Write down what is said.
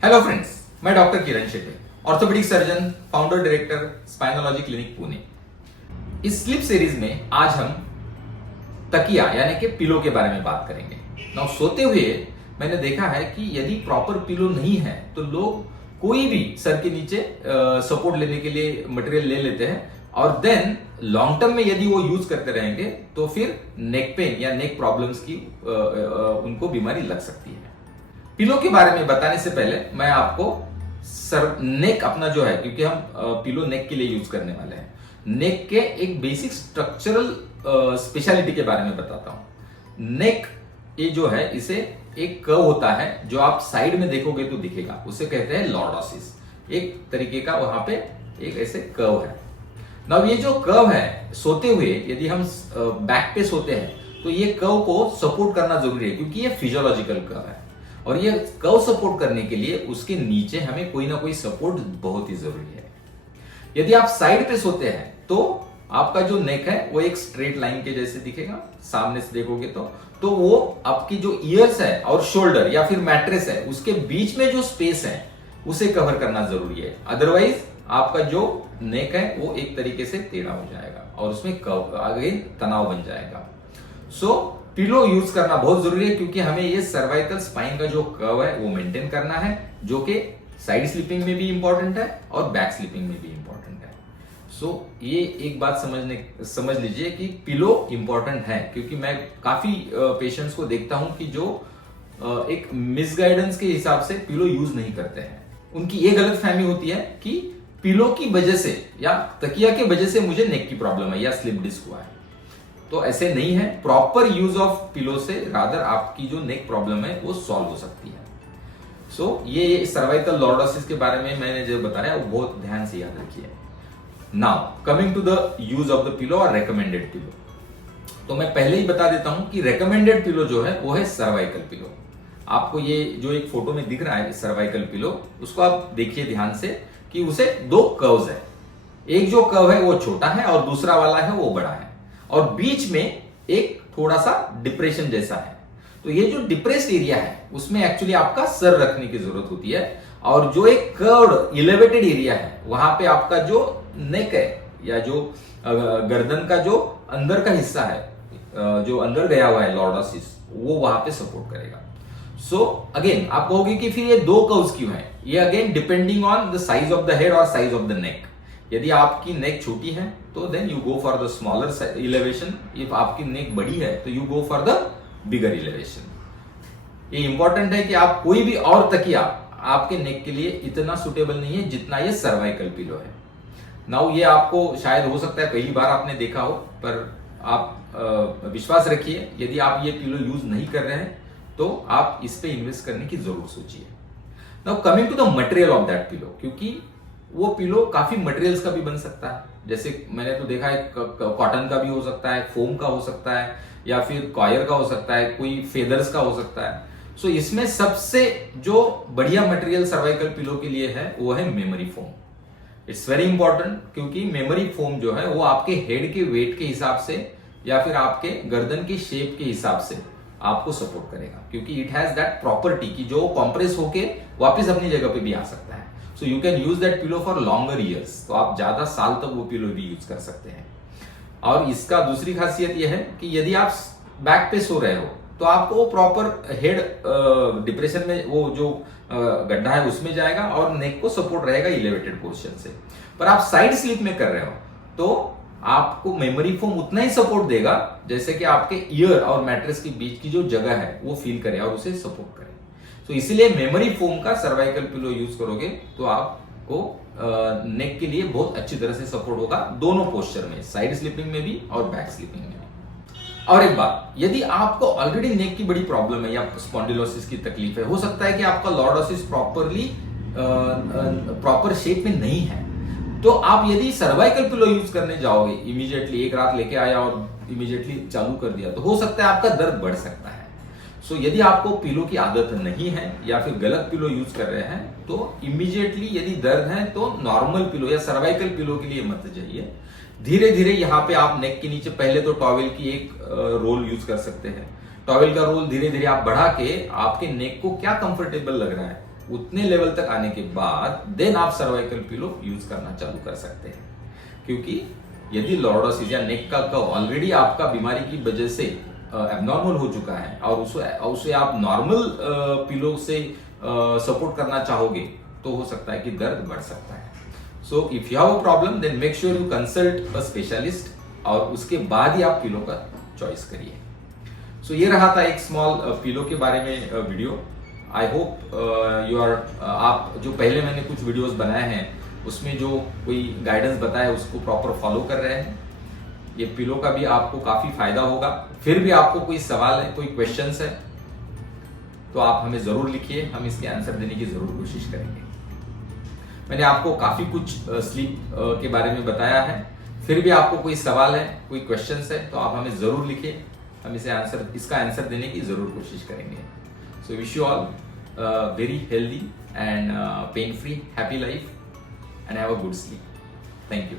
Hello friends, मैं doctor Kiran Shetty, orthopaedic surgeon, founder director, spinology clinic Pune. इस sleep series में आज हम तकिया यानी कि पिलो के बारे में बात करेंगे। नाउ सोते हुए मैंने देखा है कि यदि प्रॉपर पिलो नहीं है तो लोग कोई भी सर के नीचे सपोर्ट लेने के लिए मटेरियल ले लेते हैं और देन लॉन्ग टर्म में यदि वो यूज करते रहेंगे तो फिर नेक पेन या नेक प्रॉब्लम्स की उनको बीमारी लग सकती है। पिलो के बारे में बताने से पहले मैं आपको नेक अपना जो है, क्योंकि हम पिलो नेक के लिए यूज करने वाले हैं, नेक के एक बेसिक स्ट्रक्चरल स्पेशलिटी के बारे में बताता हूं। नेक ये जो है इसे एक कर्व होता है जो आप साइड में देखोगे तो दिखेगा, उसे कहते हैं लॉर्डोसिस। एक तरीके का वहां पे एक ऐसे कर्व है। नाउ ये जो कर्व है, सोते हुए यदि हम बैक पे सोते हैं तो ये कर्व को सपोर्ट करना जरूरी है, क्योंकि ये फिजियोलॉजिकल कर्व है और ये कर्व सपोर्ट करने के लिए उसके नीचे हमें कोई ना कोई सपोर्ट बहुत ही जरूरी है। यदि आप साइड पे सोते हैं तो आपका जो नेक है वो एक स्ट्रेट लाइन के जैसे दिखेगा, सामने से देखोगे तो वो आपकी जो ईयर्स है और शोल्डर या फिर मैट्रेस है उसके बीच में जो स्पेस है उसे कवर करना जरूरी है। अदरवाइज आपका जो नेक है वो एक तरीके से टेढ़ा हो जाएगा और उसमें आगे तनाव बन जाएगा। सो पिलो यूज करना बहुत जरूरी है, क्योंकि हमें ये सर्वाइकल स्पाइन का जो कर्व है वो मेंटेन करना है, जो कि साइड स्लीपिंग में भी इंपॉर्टेंट है और बैक स्लीपिंग में भी इंपॉर्टेंट है। सो ये एक बात समझ लीजिए कि पिलो इंपॉर्टेंट है, क्योंकि मैं काफी पेशेंट्स को देखता हूं कि जो एक मिसगाइडेंस के हिसाब से पिलो यूज नहीं करते हैं। उनकी ये गलतफहमी होती है कि पिलो की वजह से या तकिया की वजह से मुझे नेक की प्रॉब्लम है या स्लिप डिस्क हुआ है। तो ऐसे नहीं है। प्रॉपर यूज ऑफ पिलो से रादर आपकी जो नेक प्रॉब्लम है वो सॉल्व हो सकती है। सो ये सर्वाइकल लॉर्डोसिस के बारे में मैंने जो बताया वो बहुत ध्यान से याद रखिए। Now coming to the use of the pillow और रेकमेंडेड पिलो, तो मैं पहले ही बता देता हूं कि रेकमेंडेड पिलो जो है वो है सर्वाइकल पिलो। आपको ये जो एक फोटो में दिख रहा है सर्वाइकल पिलो, उसको आप देखिए ध्यान से कि उसे दो कर्व्स है। एक जो कर्व है वो छोटा है और दूसरा वाला है वो बड़ा है और बीच में एक थोड़ा सा डिप्रेशन जैसा है। तो ये जो डिप्रेस्ड एरिया है उसमें एक्चुअली आपका सर रखने की जरूरत होती है, और जो एक कर्व्ड एलिवेटेड एरिया है वहां पे आपका जो नेक है या जो गर्दन का जो अंदर का हिस्सा है, जो अंदर गया हुआ है लॉर्डोसिस, वो वहां पे सपोर्ट करेगा। सो अगेन आप कहोगे कि फिर ये दो कर्व्स क्यों है? ये again depending on the size of the head और साइज ऑफ द नेक। यदि आपकी नेक छोटी है तो then you go for the smaller elevation. If आपकी नेक बड़ी है तो you go for the bigger elevation. ये इंपॉर्टेंट है कि आप कोई भी और तकिया आपके नेक के लिए इतना सुटेबल नहीं है जितना ये सर्वाइकल पिलो है। नाउ ये आपको शायद हो सकता है पहली बार आपने देखा हो, पर आप विश्वास रखिए यदि आप ये पिलो यूज नहीं कर रहे हैं तो आप इस पे इन्वेस्ट करने की जरूर सोचिए। Now coming to the material of that pillow, क्योंकि वो पिलो काफी मटेरियल्स का भी बन सकता है। जैसे मैंने तो देखा है कॉटन का भी हो सकता है, फोम का हो सकता है, या फिर कॉयर का हो सकता है, कोई फेदर्स का हो सकता है। सो इसमें सबसे जो बढ़िया मटेरियल सर्वाइकल पिलो के लिए है वो है memory foam. It's very important, क्योंकि मेमोरी फोम जो है वो आपके हेड के वेट के हिसाब से या फिर आपके गर्दन की शेप के हिसाब से आपको सपोर्ट करेगा, क्योंकि इट हैज दैट प्रॉपर्टी कि जो कंप्रेस होके वापस अपनी जगह पे भी आ सकता है। So you can use that pillow for longer years, तो आप ज्यादा साल तक वो पिलो भी यूज कर सकते हैं। और इसका दूसरी खासियत यह है कि यदि आप बैक पे सो रहे हो तो आपको वो प्रॉपर हेड डिप्रेशन में वो जो गड्ढा है उसमें जाएगा और नेक को सपोर्ट रहेगा इलेवेटेड पोर्शन से। पर आप साइड स्लीप में कर रहे हो तो आपको मेमोरी फोम उतना ही सपोर्ट देगा जैसे कि आपके ईयर और मैट्रेस के बीच की जो जगह है वो फील करे और उसे सपोर्ट करे। तो इसीलिए मेमोरी फोम का सर्वाइकल पिलो यूज करोगे तो आपको नेक के लिए बहुत अच्छी तरह से सपोर्ट होगा, दोनों पोस्चर में, साइड स्लीपिंग में भी और बैक स्लीपिंग में भी। और एक बात, यदि आपको ऑलरेडी नेक की बड़ी प्रॉब्लम है या स्पॉन्डिलोसिस की तकलीफ है, हो सकता है कि आपका लॉर्डोसिस प्रॉपर शेप में नहीं है, तो आप यदि सर्वाइकल पिलो यूज करने जाओगे इमीडिएटली, एक रात लेके आया और इमीडिएटली चालू कर दिया, तो हो सकता है आपका दर्द बढ़ सकता है। सो यदि आपको पिलो की आदत नहीं है या फिर गलत पिलो यूज कर रहे हैं तो इमीडिएटली यदि दर्द है तो नॉर्मल पिलो या सर्वाइकल पिलो के लिए मत जाइए। धीरे धीरे यहाँ पे आप नेक के नीचे पहले तो टॉवेल की एक रोल यूज कर सकते हैं। टॉवेल का रोल धीरे धीरे आप बढ़ा के आपके नेक को क्या कंफर्टेबल लग रहा है उतने लेवल तक आने के बाद देन आप सर्वाइकल पिलो यूज करना चालू कर सकते हैं। क्योंकि यदि लॉर्डोसिस या नेक का कर्व ऑलरेडी आपका बीमारी की वजह से एबनॉर्मल हो चुका है और उसे आप नॉर्मल पिलो से सपोर्ट करना चाहोगे तो हो सकता है कि दर्द बढ़ सकता है। So if you have a problem then make sure you consult a specialist और उसके बाद ही आप पिलो का चॉइस करिए। सो ये रहा था एक स्मॉल पिलो के बारे में वीडियो। आई होप आप जो पहले मैंने कुछ वीडियोस बनाए हैं उसमें जो कोई गाइडेंस बताया उसको प्रॉपर फॉलो कर रहे हैं। ये पिलो का भी आपको काफी फायदा होगा। फिर भी आपको कोई सवाल है, कोई क्वेश्चंस है तो आप हमें जरूर लिखिए, हम इसके आंसर देने की जरूर कोशिश करेंगे। मैंने आपको काफी कुछ स्लीप के बारे में बताया है। फिर भी आपको कोई सवाल है, कोई क्वेश्चंस है तो आप हमें जरूर लिखिए, हम इसका आंसर देने की जरूर कोशिश करेंगे। So wish you all very healthy and pain free happy life and have a good sleep. Thank you.